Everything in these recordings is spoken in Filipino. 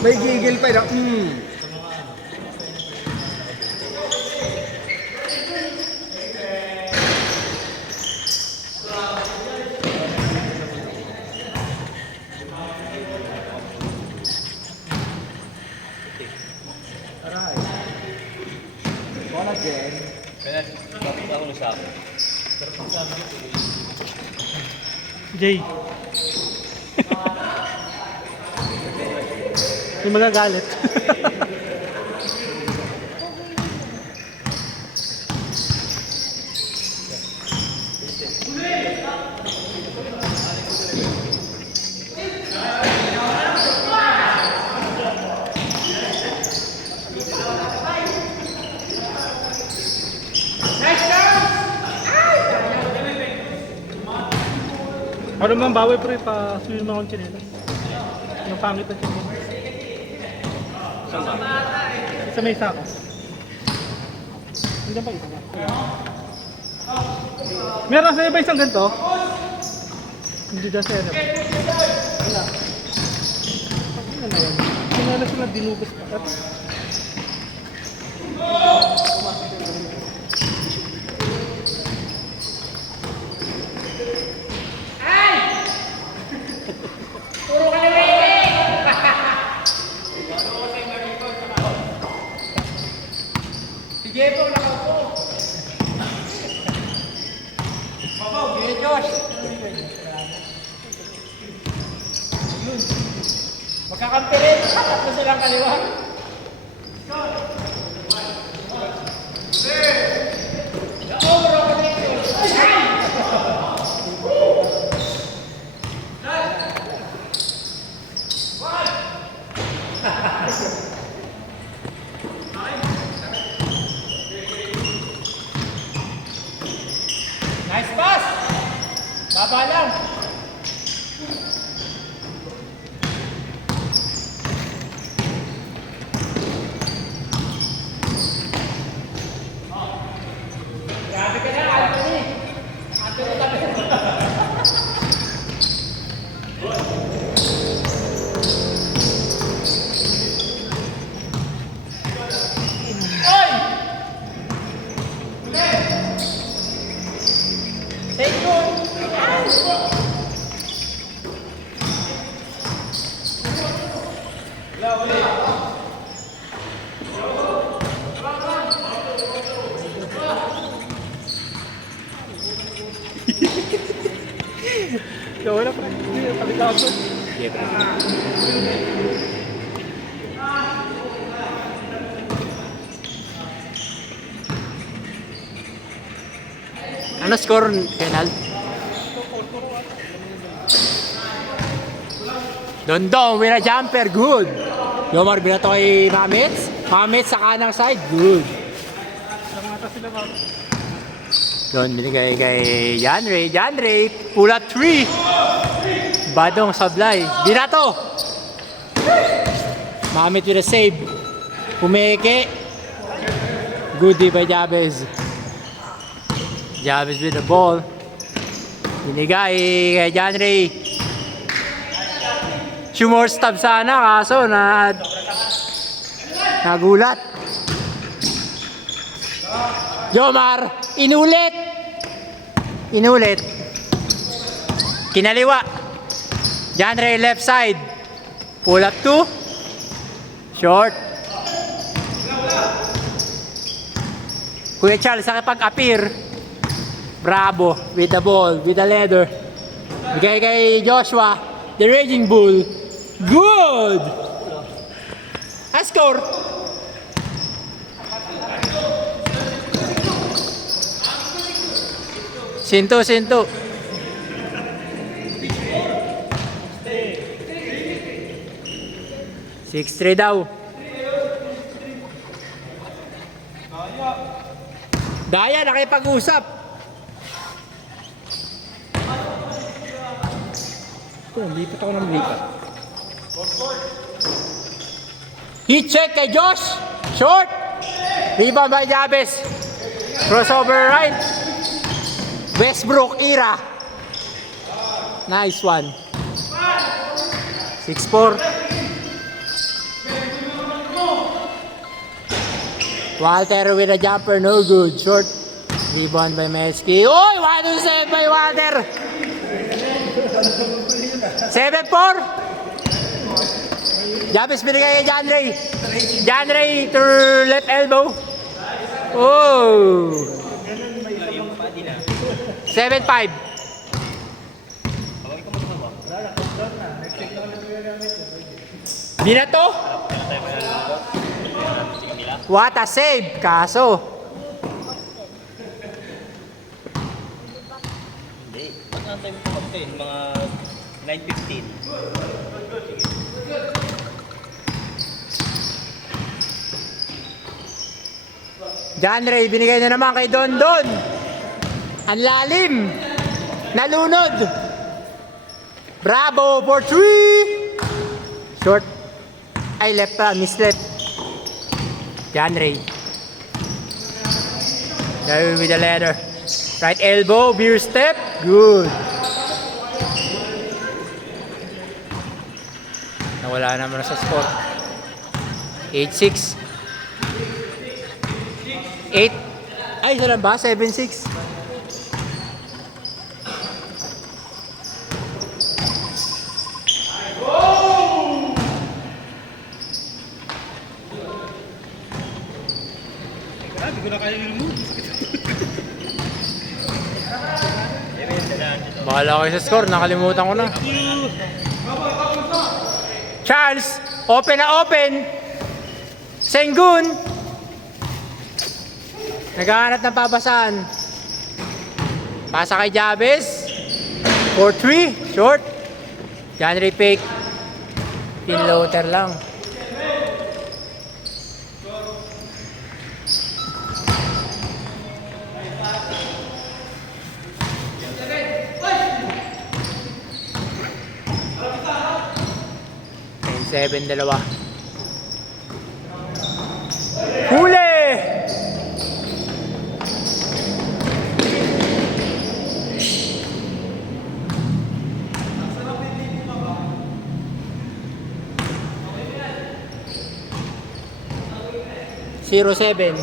May gigil pa yun. Aray. Wala din. Kaya bakit ako na sa akin? Pero pag sabi ko, Jay. Yung magagalit. Ano man bawi pre, pa-swim mo akong chinelas. Yung pangit na chinelas. saan ba? Isa may isa ako. Hindi pa isa nga. Meron sa iba isang ganito? Hindi dyan sa ano. Wala. Ano na yan? Chinelas sila dinugas pa. Sige po, nakaupo. Babaw, gaya Josh. Yun. Magkakampi rin. Tatlo silang kaliwa. Nice pass! Baba lang! Grabe ka na, Anthony! Anthony tabi! Oy! Take good! Gawin na pre. Palikado. Sige, pre. Ano score, Kenal? Dondong, with a jumper, good. Yomar, binato kay Mamits. Mamits sa kanang side, good. Namata sila ba? Doon, binigay kay Janre. Janre, pull up 3. Badong sablay. Binato. Mamit with a save. Pumeke. Goodie by Jabez. Jabez with the ball. Binigay kay Janre. Shumor stab sana kaso nagulat. Jomar, inulit. Inulit. Kinaliwa. Janre left side. Pull up 2. Short. Kuya Charles nakipag-appear. Bravo with the ball, with the leather. Bigay kay Joshua, the Raging Bull. Good! A score! Sinto. 6-3 daw. Daya, nakipag-usap. Lipat ako ng lipat. Heat check kay Josh. Short. Rebound by Jabez. Crossover right. Westbrook era. Nice one. 6-4. Walter with a jumper, no good. Short. Rebound by Metzky. Oy! 1-2 save by Walter. 7-4. Jabez binigay kay John Ray. John Ray to left elbow. Oh! 7-5. Di na to? What a save! Kaso. Hindi. Ba't ang time ko mga 9:15? John Ray, binigay na naman kay Don Don. Ang lalim. Nalunod. Bravo for 3. Short. Ay, left pa. Misleft. John Ray. There with the letter. Right elbow. Beer step. Good. Nawala naman sa score. 8-6. 8. Ay, isa lang ba? 7-6. Hindi ko na kaya i-remove. Bahala kayo sa score. Nakalimutan ko na. Charles. Open na open. Sengun. Naghahanap ng pabasan. Pasa kay Jabez. 4-3. Short. John Ray fake. Pin loader lang. Seven, dalawa. Huli! Zero, 7.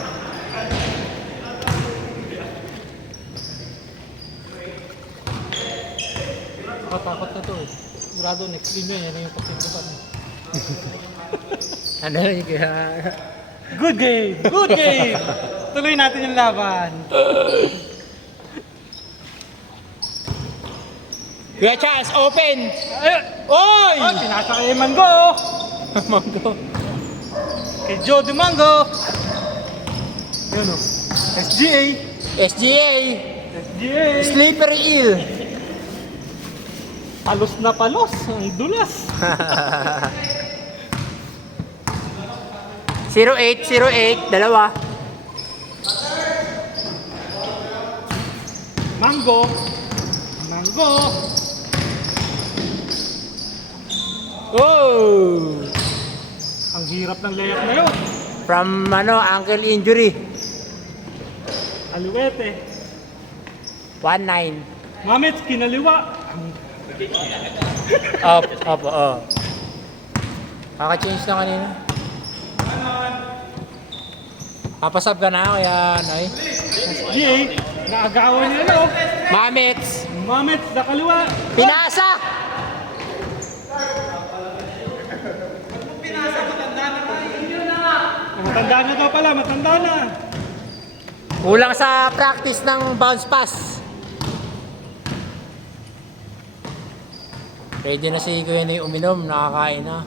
Nakatakot na to eh. Sigurado next game yan yung pagsimulan. Ano yung kaya? Good game! Good game! Tuloy natin yung laban. Kuya Charles, open! Ayun! Oy! Oh, pinasa kay Mango! Mango. Kay Joe de Mango! Yun o. SGA! SGA. SGA! Slippery eel. Palos na palos! Ang dulas! 08, 08, dalawa. Mango! Mango! Oh! Ang hirap ng layup na yun! From ankle injury. Aluwete! 1-9. Mamits, kinaliwa! Opo. Kaka-change na kanina. Papasab ka na, kaya ano eh. SGA! Naagawan niya na oh! Mamits! Mamits, sa kaliwa! Pinasa! Matanda na daw pala, matanda na! Kulang sa practice ng bounce pass. Ready na si Kuya na uminom, nakakain na.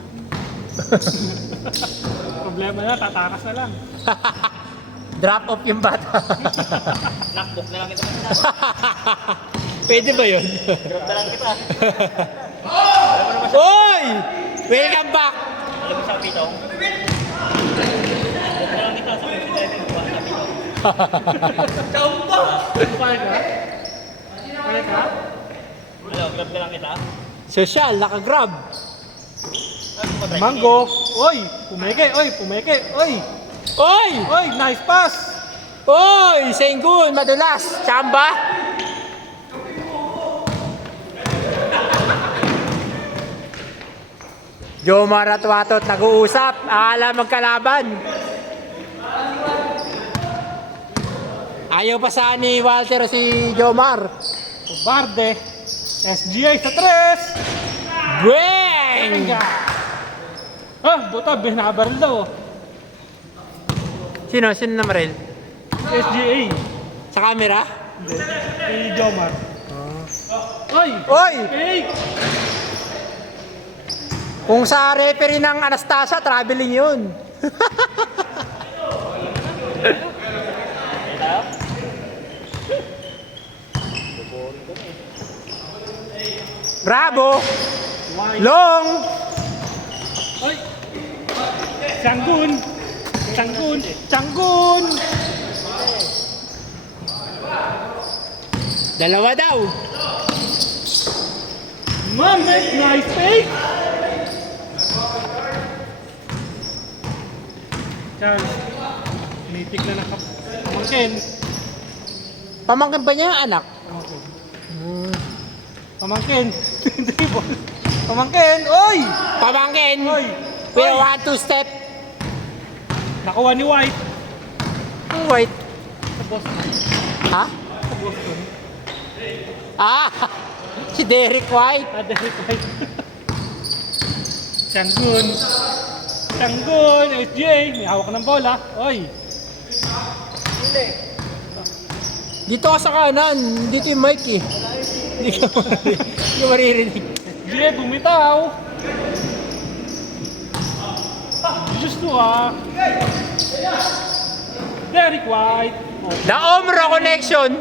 Problema na, tatakas na lang. Drop off yung bata. Knockbook na lang ito. Pwede ba yun? Drop na lang kita. Oy! Welcome back! Alam mo sa pitaw? Drop na lang kita sa pagsidating buwan sa pitaw. Chaumpa! Pahal ka? Pahal ka? Ano, grab na lang kita? Social, nakagrab. Mango! Oy! Pumeke! Oy! Pumeke! Oy! Oy! Oy! Nice pass! Oy! Sengun, madulas. Chamba. Jomar at Watot nag-uusap. Akala magkalaban. Ayaw pa saan ni Walter si Jomar. Barde. SGA sa 3. Bang! Buta, binabaril daw. Sino na Marel? SGA. Sa camera? Hindi. Si Jomar. Oy! Oy! Fake! Kung sa referee ng Anastasia, traveling yun. Bravo! Long! Oy! Canggun! Canggun! Canggun! Dalawa daw. Mamet! Nice fake! Charles. Nitik na nakapamangkin. Pamangkin ba niya anak? Pamangkin. Dribble. Pamangkin. Oy! Pamangkin! Oy! Pero Oy! 1-2 step. Nakuha ni White. Wait. Sa Boston. Ha? Sa Boston. Ah! Si Derek White. Derek White. Canggun. Canggun. SGA. May hawak ng bola. Oy! Dito ka sa kanan. Dito yung mic eh. Hindi ka maririnig. SGA bumitaw. Just to Derek White. Oh. The Omro connection.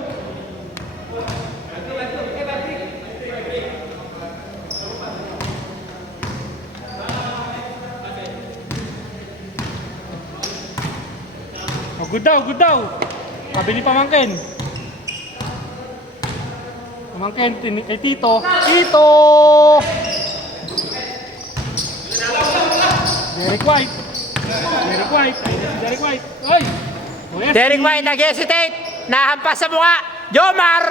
Oh, good daw, good daw. Sabi ni Pamangkin. Pamangkin kay Tito. Tito! Derek White. Derek White. Ayun si Derek White. Oy! Oh, yes. Derek White nag-hesitate. Nahampas sa mukha. Jomar!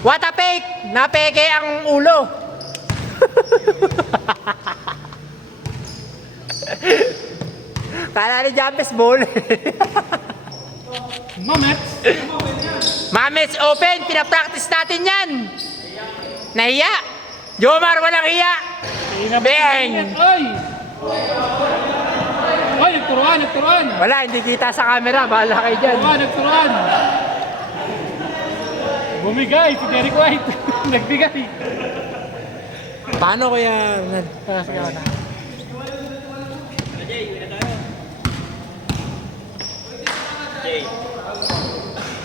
What a fake! Napeke ang ulo. Kala ni Jampes ball. Mamet. Mamets open. Pinapractice natin yan. Nahiya. Jomar walang hiya. Bang! Oy! Oy, nagturuan, nagturuan. Wala, hindi kita sa camera. Bahala kayo dyan. Nagturuan, nagturuan. Bumigay si Derek White. Nagbigay. Paano kaya? Sige na.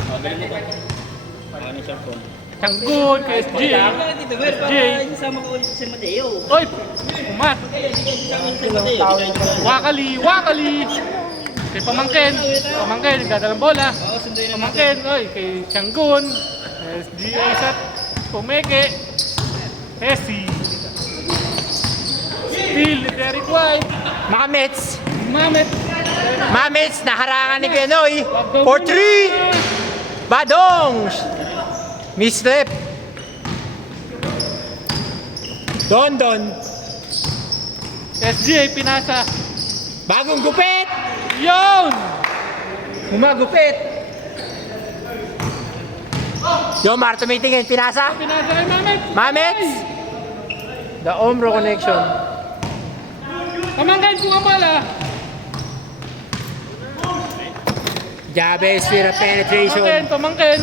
Magaling mo to. Ano yung cellphone? Canggun, kay SGA. SGA. Isama ko ulit si Mateo. Oy! Umat. Wakali, wakali. Kay Pamangkin. Pamangkin, nagdadalang bola. Pamangkin, oy, kay Canggun. SGA sa Pumeke. Hesi. Steal ni Derek White. Mamets. Mamet. Mamets, naharangan ni Pinoy. For 3. Badong. Mislep. Don. SGA pinasa. Bagong gupit. Yun! Humagupit. Jomar tumitingin. Pinasa. Pinasa kay Mamet. Mamets. The Omro connection. Pamangkin kung ang bola. Jabez with a penetration. Pamangkin.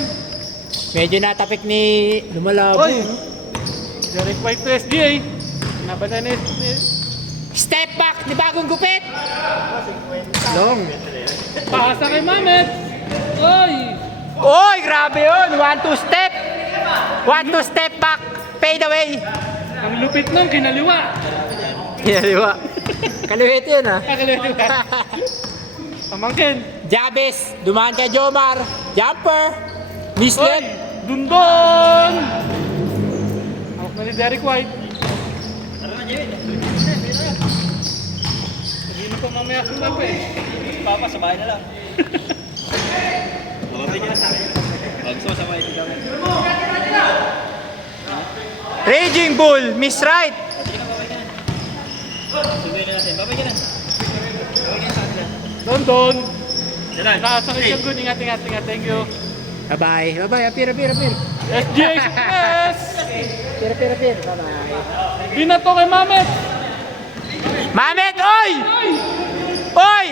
Medyo natapik ni Lumalabo. Oy! Derek White to SGA. Nabala ni Step back ni bagong gupit. Long. Pasa kay Mamet. Oy! Oy, grabe yun. 1-2 step. 1-2 step back. Fade away. Ang lupit nung kinaliwa. Kinaliwa. Kaliwit yun ah. Kinaliwa. Pamangkin. Jabez, dumaan kay Jomar. Jumper. Oy! Misled. Dundon! Hawak na ni Derek White. Hindi na pa mamaya sundan pa eh. Papa, sa bahay na lang. Lumabig ka na sa akin. Pag gusto mo sa bahay, tignan mo. Raging Bull, Miss Right. Sunduin na natin. Babay ka na. Babay ka na sa kanila. Don. Yan na. Nakasakit yung good. Ingat. Thank you. Bye-bye. Bye-bye. Apir. SGA Express! Apir. Bye-bye. Binato kay Mamet! Mamet, oy! Oy!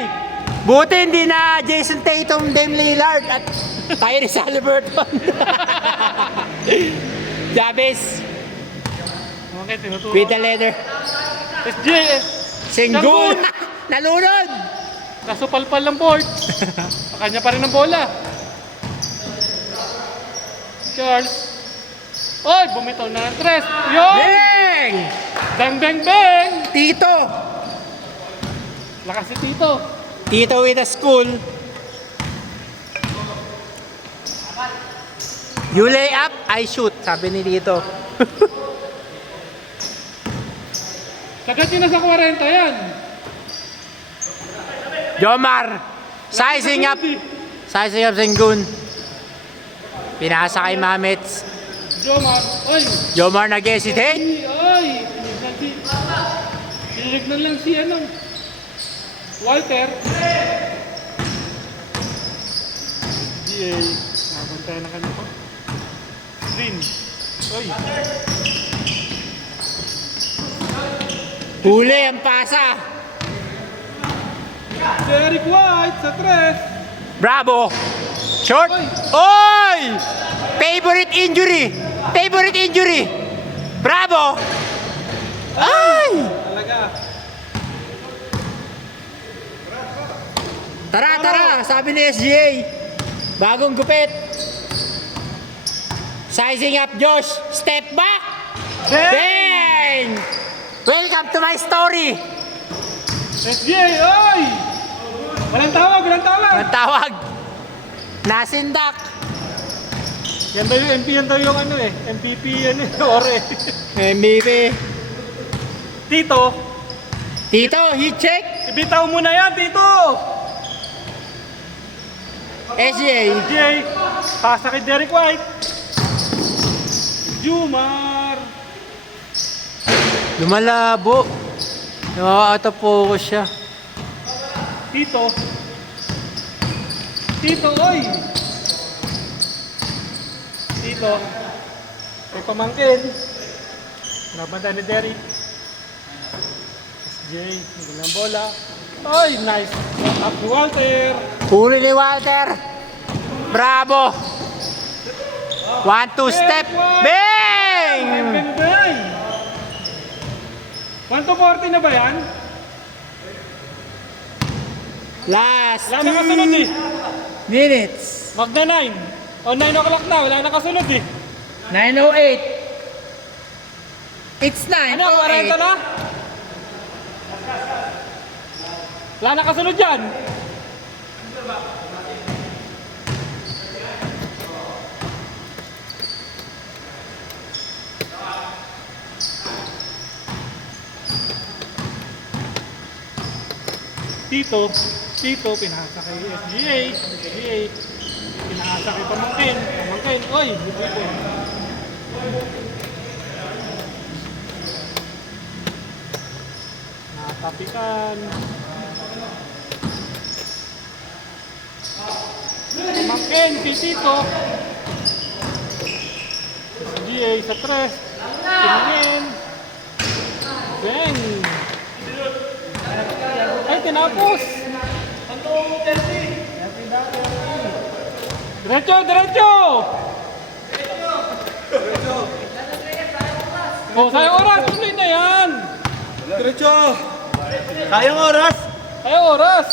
Buti hindi na Jason Tatum, Dame Lillard at Tyrese Haliburton. Jabez, Okay, tinuturo. with the leather. SGA! Sengun! Nalunod! Nasupalpal ng board. Kanya pa rin ang bola. Charles. Oy, bumitaw na ng tres. Yun! Bang! Bang! Tito! Lakas si Tito. Tito with a school. You lay up, I shoot. Sabi ni Tito. Sagad yun na sa 40 yan. Jomar! Sizing up Sengun. Pinasa kay Mamets. Jomar. Oy! Jomar nag-hesitate. Ay! Tinignan lang si ano. Walter. GA. Nabantay na kami po. Green. Oy. Huli ang pasa. Derek White sa tres. Bravo. Short. Oy! Favorite injury. Bravo. Ay! Talaga. Tara, sabi ni SGA. Bagong gupit. Sizing up, Josh. Step back. Bang! Welcome to my story. SGA, oy! Walang tawag. Ang tawag. Nasindak. Yan daw yung MP, yan daw yung ano eh. MVP yan eh. Ore. MVP. Tito, Tito, heat check. ibitaw mo na yan, Tito! SGA. Jay, pasa kay Derek White. Jumar. Lumalabo. Nakaka-out of focus siya. Tito, oy! Tito, may pamangkin. Nabantay ni Derek. SJ, magalang bola. Oy, nice. Up to Walter. Huli ni Walter. Bravo. 1-2 step. Bang! Bang! 1-40 na ba yan? Last Wala na kasunod eh. minutes. Magna 9. O 9 o'clock na, wala na kasunod eh. 9:08. It's 9:08. Ano, 40 na? Wala na kasunod yan. Tito, pinahasa kay SGA, pinahasa kay pamangkin, oy, bubuto. Natapikan. Pamangkin, kay Tito. SGA sa tres, tingin. Bang! Ay, tinapos! Diretso! Oh, sayang oras! Tuloy na yan! Diretso! Sayang oras! Sayang oras!